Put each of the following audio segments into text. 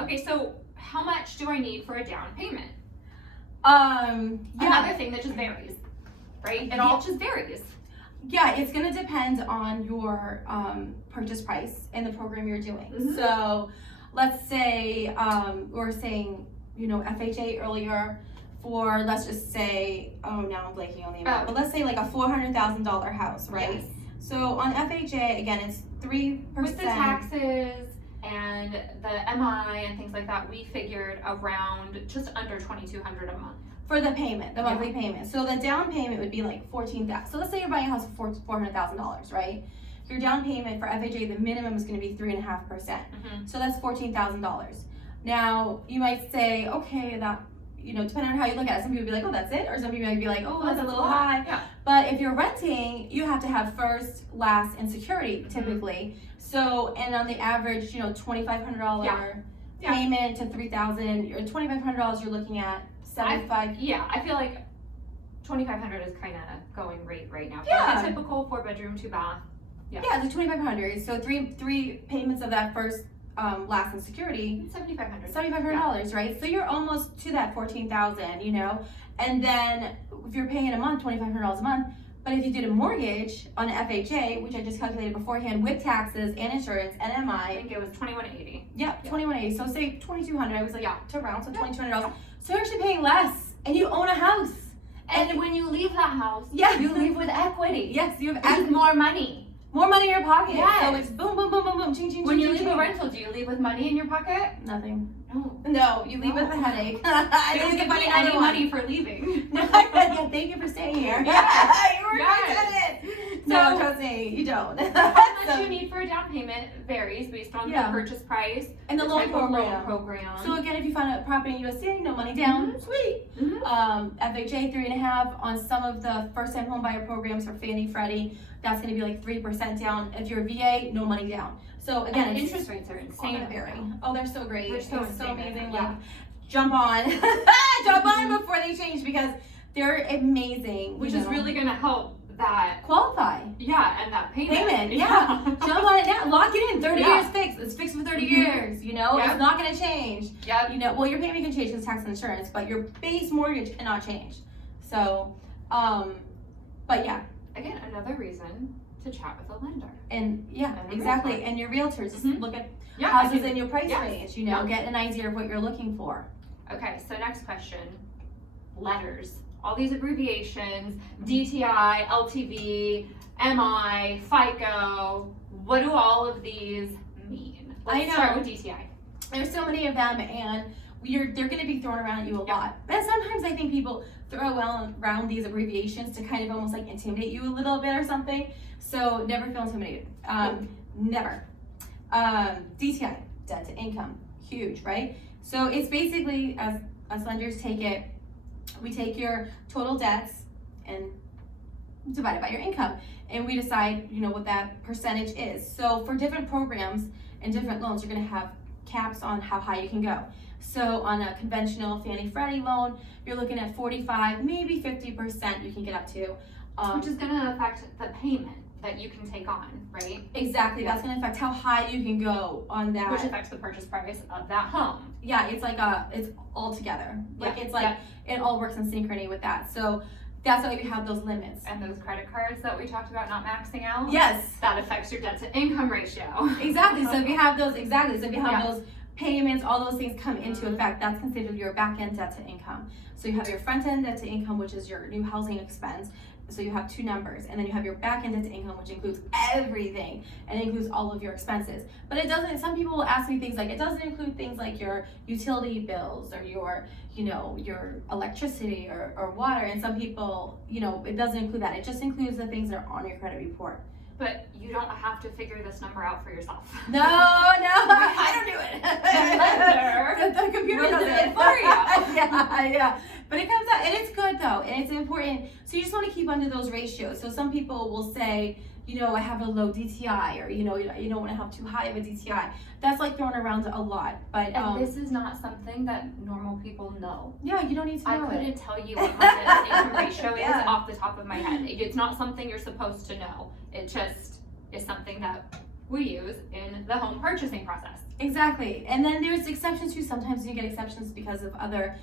Okay, so how much do I need for a down payment? Yeah. Another thing that just varies, right? It all just varies. Yeah, it's going to depend on your purchase price and the program you're doing. Mhm. So let's say we're saying, FHA earlier for, let's just say, now I'm blanking on the amount, but let's say like a $400,000 house, right? Yes. So on FHA, again, it's 3%. With the taxes and the MI and things like that, we figured around just under $2,200 a month. For the payment, the monthly payment. So the down payment would be like $14,000. So let's say you're buying a house for $400,000, right? Your down payment for FHA, the minimum is going to be 3.5%. So that's $14,000. Now you might say, okay, that depending on how you look at it, some people would be like, oh, that's it, or some people might be like, oh, that's a little high. Yeah. But if you're renting, you have to have first, last, and security typically. So, and on the average, $2,500 payment to $3,000, or $2,500, you're looking at $75. I feel like $2,500 is kind of going right now. Yeah. Like a typical 4-bedroom, 2-bath. Yeah, it's $2,500. So three payments of that first, last, and security. $7,500, right? So you're almost to that $14,000, and then if you're paying a month, $2,500 a month. But if you did a mortgage on FHA, which I just calculated beforehand with taxes and insurance and MI, I think it was $2,180. Yeah, $2,180. So say $2,200. I was like, to round, so $2,200. So you're actually paying less, and you own a house. And when you leave that house, Yeah. you leave with equity. Yes, you have Which is more money. more money in your pocket. Yes. So it's boom, boom, boom, boom, boom, ching, ching, When ching, you ching, leave a ching. rental, do you leave with money in your pocket? Nothing. No. No, you leave with a headache. I You don't think give about me another any one. money for leaving. Yeah, thank you for staying here. Yes. You were Yes. good at it. No, trust me, you don't. How much you need for a down payment varies based on the purchase price and the loan type of program. loan program. So again, if you find a property in USA, no money down, sweet. FHA 3.5 on some of the first-time home buyer programs for Fannie Freddie. That's going to be like 3% down. If you're a VA, no money down. So again, and it's interest rates are insane. Oh, they're so great. They're so It's so insane. amazing. Yeah. Like, jump on, jump on before they change because they're amazing. Which is really going to help that qualify. Yeah, and that payment. Yeah. Jump on it now. Lock it in. 30 years fixed. It's fixed for 30 years. Yep. It's not going to change. Yep. Well, your payment can change because tax and insurance, but your base mortgage cannot change. So, but yeah. Again, another reason to chat with a lender. And exactly. Realtor. And your realtors, just look at Yeah, houses in your price range, Yeah. get an idea of what you're looking for. Okay, so next question. Letters. All these abbreviations, DTI, LTV, MI, FICO. What do all of these mean? Let's start with DTI. There's so many of them, and they're going to be thrown around at you a lot. But sometimes I think people throw around these abbreviations to kind of almost like intimidate you a little bit or something. So never feel intimidated. Never. DTI, debt to income, huge, right? So it's basically, as lenders take it, we take your total debts and divide it by your income, and we decide, what that percentage is. So for different programs and different loans, you're going to have caps on how high you can go. So on a conventional Fannie Freddie loan, you're looking at 45, maybe 50% you can get up to. Which is going to affect the payment that you can take on, right? Exactly. That's going to affect how high you can go on that. Which affects the purchase price of that home. Yeah, it's like it's all together. It all works in synchrony with that. So that's why we have those limits. And those credit cards that we talked about not maxing out. Yes. That affects your debt to income ratio. Exactly. So if you have those, those payments, all those things come into effect, that's considered your back end debt to income. So you have your front end debt to income, which is your new housing expense. So you have two numbers, and then you have your back end debt to income, which includes everything and includes all of your expenses. But it doesn't, some people will ask me things like, it doesn't include things like your utility bills or your electricity or water. And some people, it doesn't include that. It just includes the things that are on your credit report. But you don't have to figure this number out for yourself. No, I don't do it. The computer does it for you. Yeah. But it comes out, and it's good though, and it's important. So you just want to keep under those ratios. So some people will say, I have a low DTI, or you don't want to have too high of a DTI. That's like thrown around a lot. But and this is not something that normal people know. Yeah, you don't need to know I couldn't tell you what my debt to income ratio is off the top of my head. It's not something you're supposed to know. It just is something that we use in the home purchasing process. Exactly. And then there's exceptions too. Sometimes you get exceptions because of other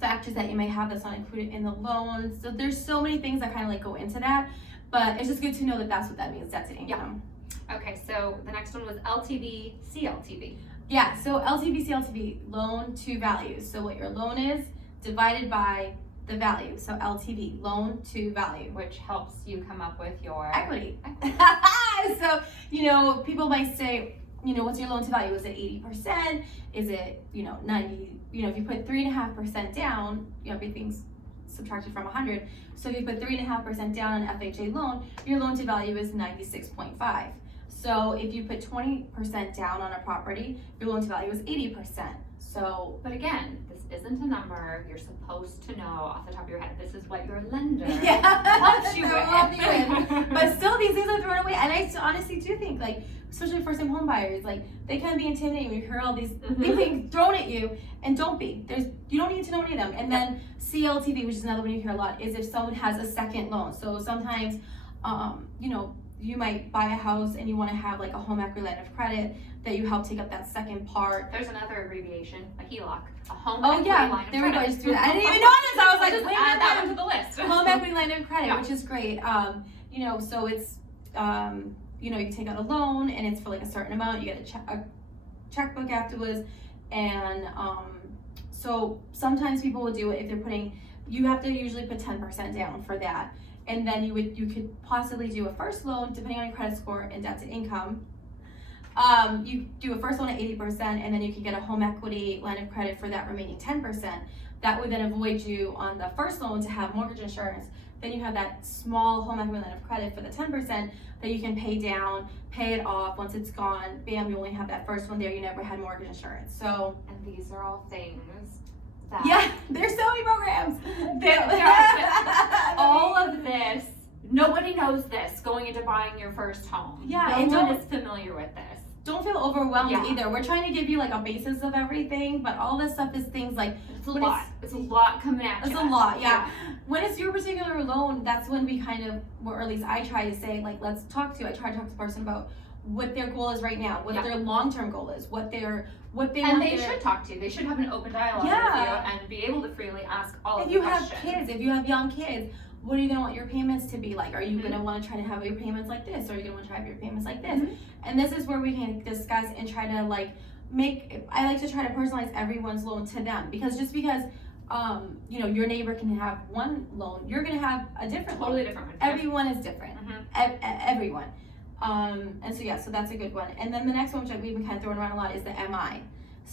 factors that you may have that's not included in the loan. So there's so many things that kind of like go into that, but it's just good to know that that's what that means, debt to income. Okay, so the next one was LTV, CLTV. Yeah, so LTV, CLTV, loan to value. So what your loan is divided by the value. So LTV, loan to value. Which helps you come up with your Equity. So, people might say, what's your loan to value? Is it 80%? Is it, 90? If you put 3.5% down, everything's subtracted from 100. So if you put 3.5% down on an FHA loan, your loan to value is 96.5. So if you put 20% down on a property, your loan to value is 80%. So, but again, this isn't a number you're supposed to know off the top of your head. This is what your lender helps you with. But still, these things are thrown away. And I honestly do think, especially first-time home buyers, they can be intimidating when you hear all these things being thrown at you. And don't be. You don't need to know any of them. And then CLTV, which is another one you hear a lot, is if someone has a second loan. So sometimes, you might buy a house and you want to have a home equity line of credit that you help take up that second part. There's another abbreviation, a HELOC, a home equity line of credit. There we go. I just threw that. I didn't even notice. I was like, just add that one to the list. Home equity line of credit, which is great. So it's you take out a loan and it's for a certain amount. You get a checkbook afterwards, and so sometimes people will do it if they're putting. You have to usually put 10% down for that. And then you could possibly do a first loan depending on your credit score and debt to income. You do a first loan at 80%, and then you can get a home equity line of credit for that remaining 10%. That would then avoid you on the first loan to have mortgage insurance. Then you have that small home equity line of credit for the 10% that you can pay down, pay it off. Once it's gone, bam, you only have that first one there. You never had mortgage insurance. So, and these are all things. There's so many programs. All of this, nobody knows this going into buying your first home. No one is familiar with this. Don't feel overwhelmed either. We're trying to give you a basis of everything, but all this stuff is things it's a lot. It's a lot coming at you. It's a lot, yeah. When it's your particular loan, that's when we or at least I try to say, let's talk to you. I try to talk to the person about what their goal is right now, what their long-term goal is, what they and they should talk to you. They should have an open dialogue with you and be able to freely ask all of the questions. If you have kids, if you have young kids, what are you going to want your payments to be like? Are you going to want to try to have your payments like this? Or are you going to want to try to have your payments like this? And this is where we can discuss and try to I like to try to personalize everyone's loan to them, because just because your neighbor can have one loan, you're going to have a different totally loan. Different one. Everyone is different. Everyone. And so that's a good one. And then the next one, which we've been kind of throwing around a lot, is the MI.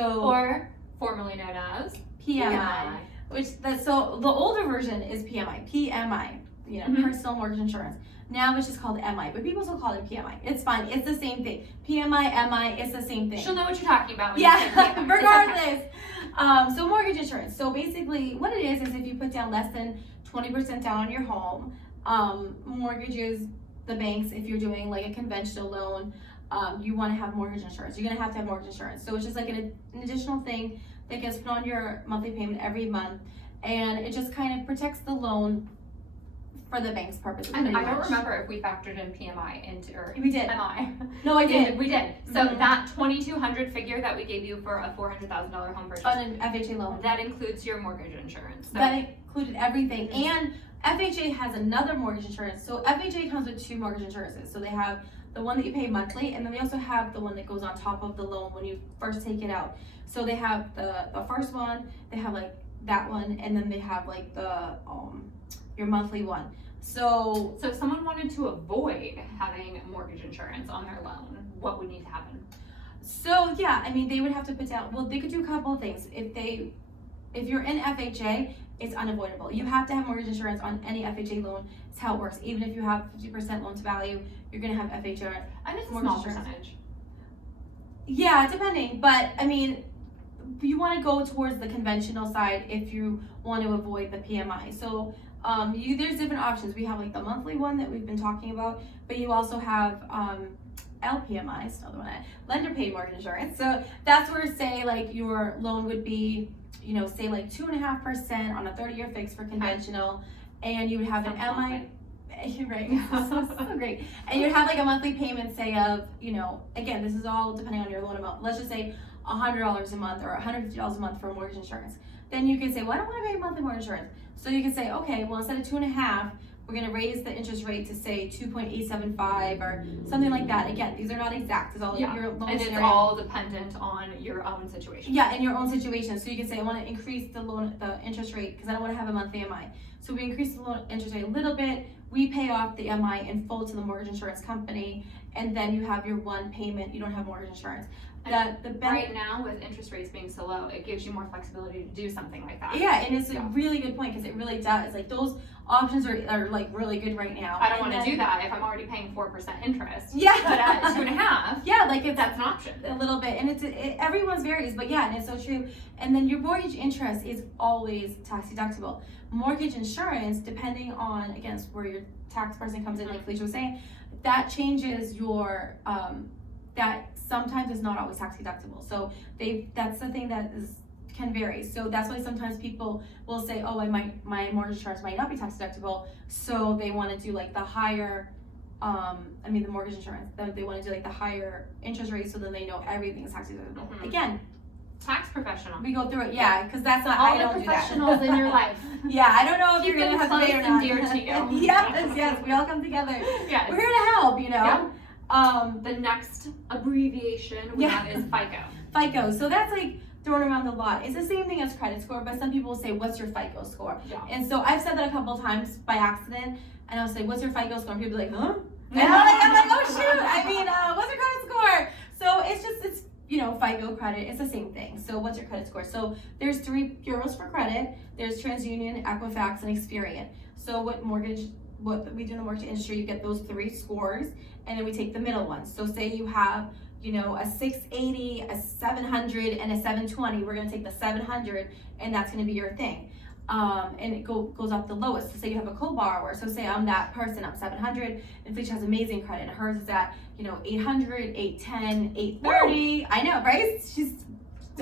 Or formerly known as PMI. So the older version is PMI, personal mortgage insurance. Now it's just called MI, but people still call it PMI. It's fine. It's the same thing. PMI, MI, it's the same thing. She'll know what you're talking about when you say PMI. Regardless. So mortgage insurance. So basically what it is if you put down less than 20% down on your home, mortgages, the banks, if you're doing a conventional loan, you want to have mortgage insurance. You're going to have mortgage insurance. So it's just an additional thing that gets put on your monthly payment every month, and it just kind of protects the loan for the bank's purposes. And I don't remember if we factored in PMI we did. MI. No, I did. We did. So that $2,200 figure that we gave you for a $400,000 home purchase on an FHA loan, that includes your mortgage insurance. So. That included everything. And FHA has another mortgage insurance. So FHA comes with two mortgage insurances. So they have the one that you pay monthly, and then they also have the one that goes on top of the loan when you first take it out. So they have the first one, they have that one, and then they have the your monthly one. So if someone wanted to avoid having mortgage insurance on their loan, what would need to happen? So they would have to put down. Well, they could do a couple of things. If you're in FHA, it's unavoidable. You have to have mortgage insurance on any FHA loan. It's how it works. Even if you have 50% loan to value, you're going to have FHA. And it's a small percentage. Yeah, depending. But you want to go towards the conventional side if you want to avoid the PMI. So there's different options. We have the monthly one that we've been talking about, but you also have LPMI, still the one, lender paid mortgage insurance. So that's where say your loan would be, say 2.5% on a 30-year fix for conventional, and you would have an MI. You're right. So great. And you'd have like a monthly payment, say of, again, this is all depending on your loan amount. Let's just say $100 a month or $150 a month for mortgage insurance. Then you can say, well, I don't want to pay monthly mortgage insurance. So you can say, okay, well, instead of 2.5, we're going to raise the interest rate to say 2.875 or something like that. Again, these are not exact. It's all your loan and scenario. it's all dependent on your own situation. Yeah, in your own situation. So you can say, I want to increase the interest rate because I don't want to have a monthly MI. So we increase the loan interest rate a little bit. We pay off the MI in full to the mortgage insurance company, and then you have your one payment. You don't have mortgage insurance. Right now, with interest rates being so low, it gives you more flexibility to do something like that. Yeah, and it's a really good point because it really does. Like those options are like really good right now. I don't want to do that if I'm already paying 4% interest. Yeah, but at 2.5, yeah, like that's an option. A little bit, and everyone's varies, but yeah, and it's so true. And then your mortgage interest is always tax deductible. Mortgage insurance, depending on again where your tax person comes in, like Felicia was saying, that changes your that sometimes is not always tax deductible. So that's the thing that can vary. So that's why sometimes people will say, oh, my mortgage insurance might not be tax deductible, so they want to do like the higher the mortgage insurance, they want to do like the higher interest rate, so then they know everything is tax deductible. Again, tax professional. we go through it, because that's not all I don't the do that. professionals in your life. Yeah, I don't know if Keep you're gonna have to pay or them not. close and dear to you. yes, we all come together. Yes. We're here to help, Yeah. The next abbreviation we have is FICO. FICO. So that's like thrown around a lot. It's the same thing as credit score, but some people will say, what's your FICO score? Yeah. And so I've said that a couple times by accident, and I'll say, what's your FICO score? And people be like, huh? And I'm like, oh shoot, what's your credit score? So it's FICO credit, it's the same thing. So what's your credit score? So there's 3 bureaus for credit. There's TransUnion, Equifax, and Experian. So what we do in the mortgage industry, you get those 3 scores, and then we take the middle ones. So say you have, a 680, a 700, and a 720. We're gonna take the 700, and that's gonna be your thing. And it goes up the lowest. So say you have a co-borrower. So say I'm that person, I'm 700, and Felicia has amazing credit. Hers is at, 800, 810, 830. Woo! I know, right? She's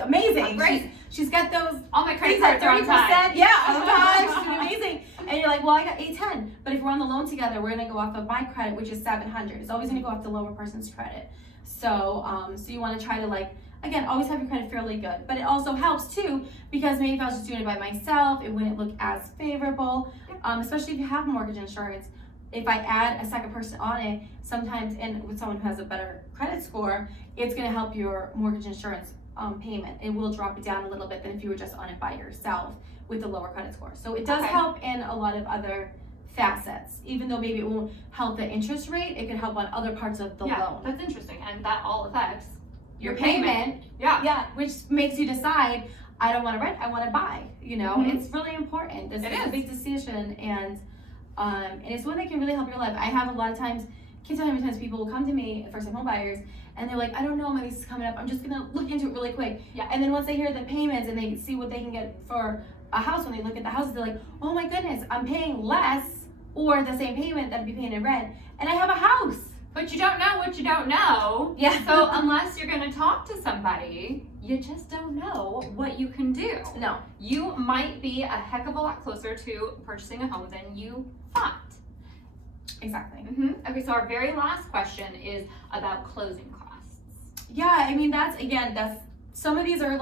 amazing. Great. She's got those. All my credit things at cards are on time. Yeah, on time. She's been amazing. And you're like, well, I got 810. But if we're on the loan together, we're gonna go off of my credit, which is 700. It's always gonna go off the lower person's credit. So, so you want to try to again, always have your credit fairly good. But it also helps too, because maybe if I was just doing it by myself, it wouldn't look as favorable. Especially if you have mortgage insurance. If I add a second person on it, sometimes, and with someone who has a better credit score, it's gonna help your mortgage insurance payment. It will drop it down a little bit than if you were just on it by yourself with a lower credit score. So it does help in a lot of other facets. Even though maybe it won't help the interest rate, it can help on other parts of the loan. That's interesting, and that all affects your payment. Yeah, which makes you decide, I don't want to rent, I want to buy. It's really important. This is a big decision, and it's one that can really help your life. I have a lot of times, can't tell you how many times people will come to me, first-time home buyers, and they're like, I don't know, my lease is coming up, I'm just gonna look into it really quick. Yeah. And then once they hear the payments and they see what they can get for a house, when they look at the houses, they're like, oh my goodness, I'm paying less or the same payment that I'd be paying in rent, and I have a house. But you don't know what you don't know. Yeah. So unless you're gonna talk to somebody, you just don't know what you can do. No. You might be a heck of a lot closer to purchasing a home than you thought. Exactly. Okay, so our very last question is about closing costs. Yeah, that's some of these are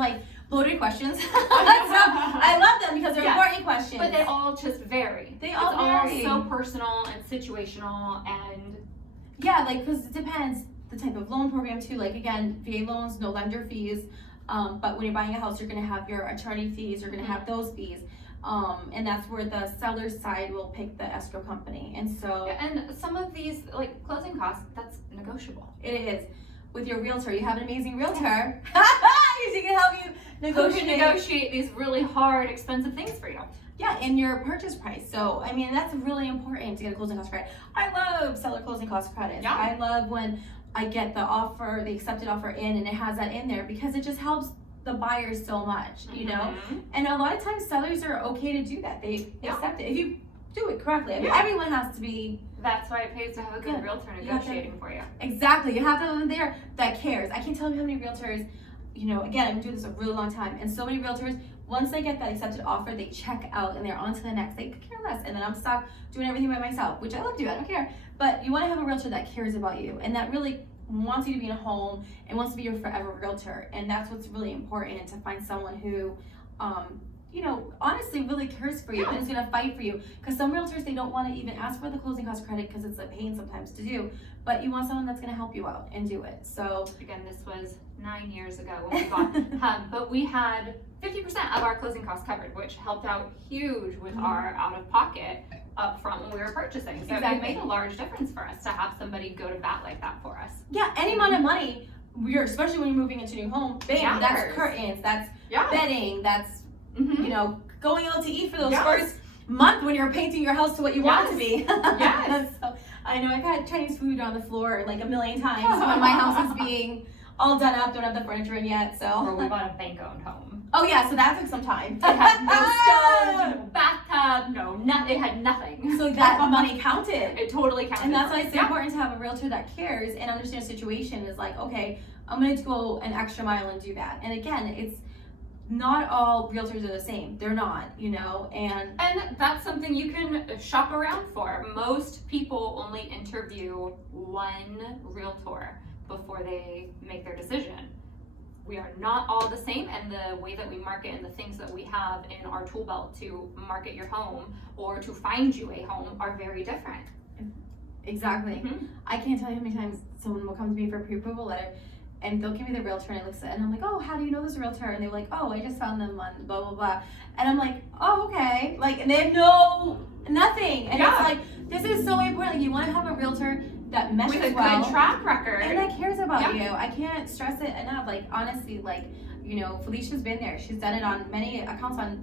loaded questions. I love them because they're important questions. But they all just vary. They all vary. It's all so personal and situational, and because it depends the type of loan program too. Again, VA loans, no lender fees. But when you're buying a house, you're gonna have your attorney fees. You're gonna have those fees. And that's where the seller's side will pick the escrow company. And so and some of these closing costs, that's negotiable. It is. With your realtor, you have an amazing realtor. She can help you negotiate these really hard, expensive things for you. Yeah, in your purchase price. So, that's really important to get a closing cost credit. I love seller closing cost credits. Yeah. I love when I get the offer, the accepted offer in, and it has that in there because it just helps the buyers so much, And a lot of times sellers are okay to do that. They accept it. If you do it correctly. Everyone has to be. That's why it pays to have a good realtor negotiating for you. Exactly. You have someone there that cares. I can't tell you how many realtors, again, I've been doing this a really long time, and so many realtors once they get that accepted offer, they check out and they're on to the next. They could care less, and then I'm stuck doing everything by myself, which I love to do, I don't care. But you want to have a realtor that cares about you and that really wants you to be in a home and wants to be your forever realtor. And that's what's really important, to find someone who, you know, honestly really cares for you and is going to fight for you. Because some realtors, they don't want to even ask for the closing cost credit because it's a pain sometimes to do. But you want someone that's going to help you out and do it. So again, this was 9 years ago when we bought, but we had 50% of our closing costs covered, which helped out huge with our out of pocket up front when we were purchasing. So it made a large difference for us to have somebody go to bat like that for us. Yeah, any amount of money, especially when you're moving into a new home, bam, that's curtains, that's bedding, that's you know, going out to eat for those first month when you're painting your house to what you want it to be. So, I know I've had Chinese food on the floor like a million times when my house is being all done up, don't have the furniture in yet. So or we bought a bank-owned home. Oh yeah, so that took some time. It had no stoves, no bathtub, it had nothing. So that money counted. It totally counted. And that's why it's important to have a realtor that cares and understands the situation. Is like, okay, I'm going to go an extra mile and do that. And again, it's not all realtors are the same. They're not, you know, and that's something you can shop around for. Most people only interview one realtor before they make their decision. We are not all the same, and the way that we market and the things that we have in our tool belt to market your home or to find you a home are very different. Exactly. I can't tell you how many times someone will come to me for a pre-approval letter and they'll give me the realtor, and I look at it and I'm like, oh, how do you know this realtor? And they're like, oh, I just found them on blah blah blah. And I'm like, oh, okay. Like, and they have nothing. And it's like, this is so important. Like, you want to have a realtor that meshes with a well, good track record and that cares about you. I can't stress it enough. Like, honestly, like, you know, Felicia's been there. She's done it on many accounts on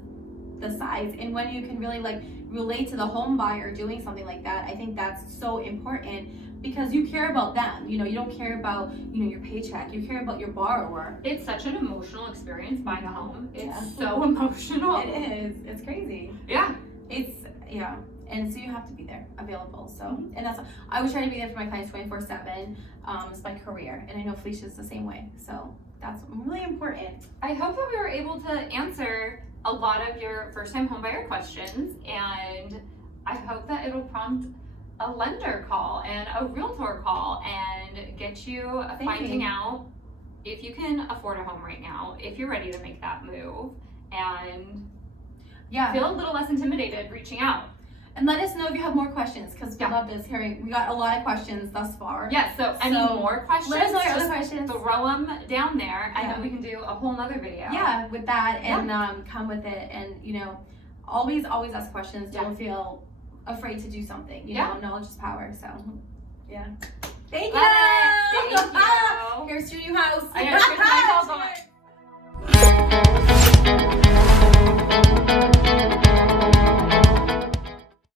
the sides, and when you can really like relate to the home buyer doing something like that, I think that's so important. Because you care about them, you know, you don't care about, you know, your paycheck, you care about your borrower. It's such an emotional experience buying a home. It's so emotional. It is. It's crazy. And so you have to be there, available. So, and that's, I always try to be there for my clients 24/7. It's my career, and I know Felicia's the same way. So that's really important. I hope that we were able to answer a lot of your first-time homebuyer questions, and I hope that it'll prompt a lender call and a realtor call and get you finding out if you can afford a home right now, if you're ready to make that move, and feel a little less intimidated reaching out. And let us know if you have more questions, because we love this hearing. We got a lot of questions thus far. So any more questions, let us know your other questions. Throw them down there, and then we can do a whole nother video. With that, and come with it, and you know, always ask questions. Don't feel afraid to do something. You know, knowledge is power. So, thank you. Thank you. Here's your new house. I know, here's my house.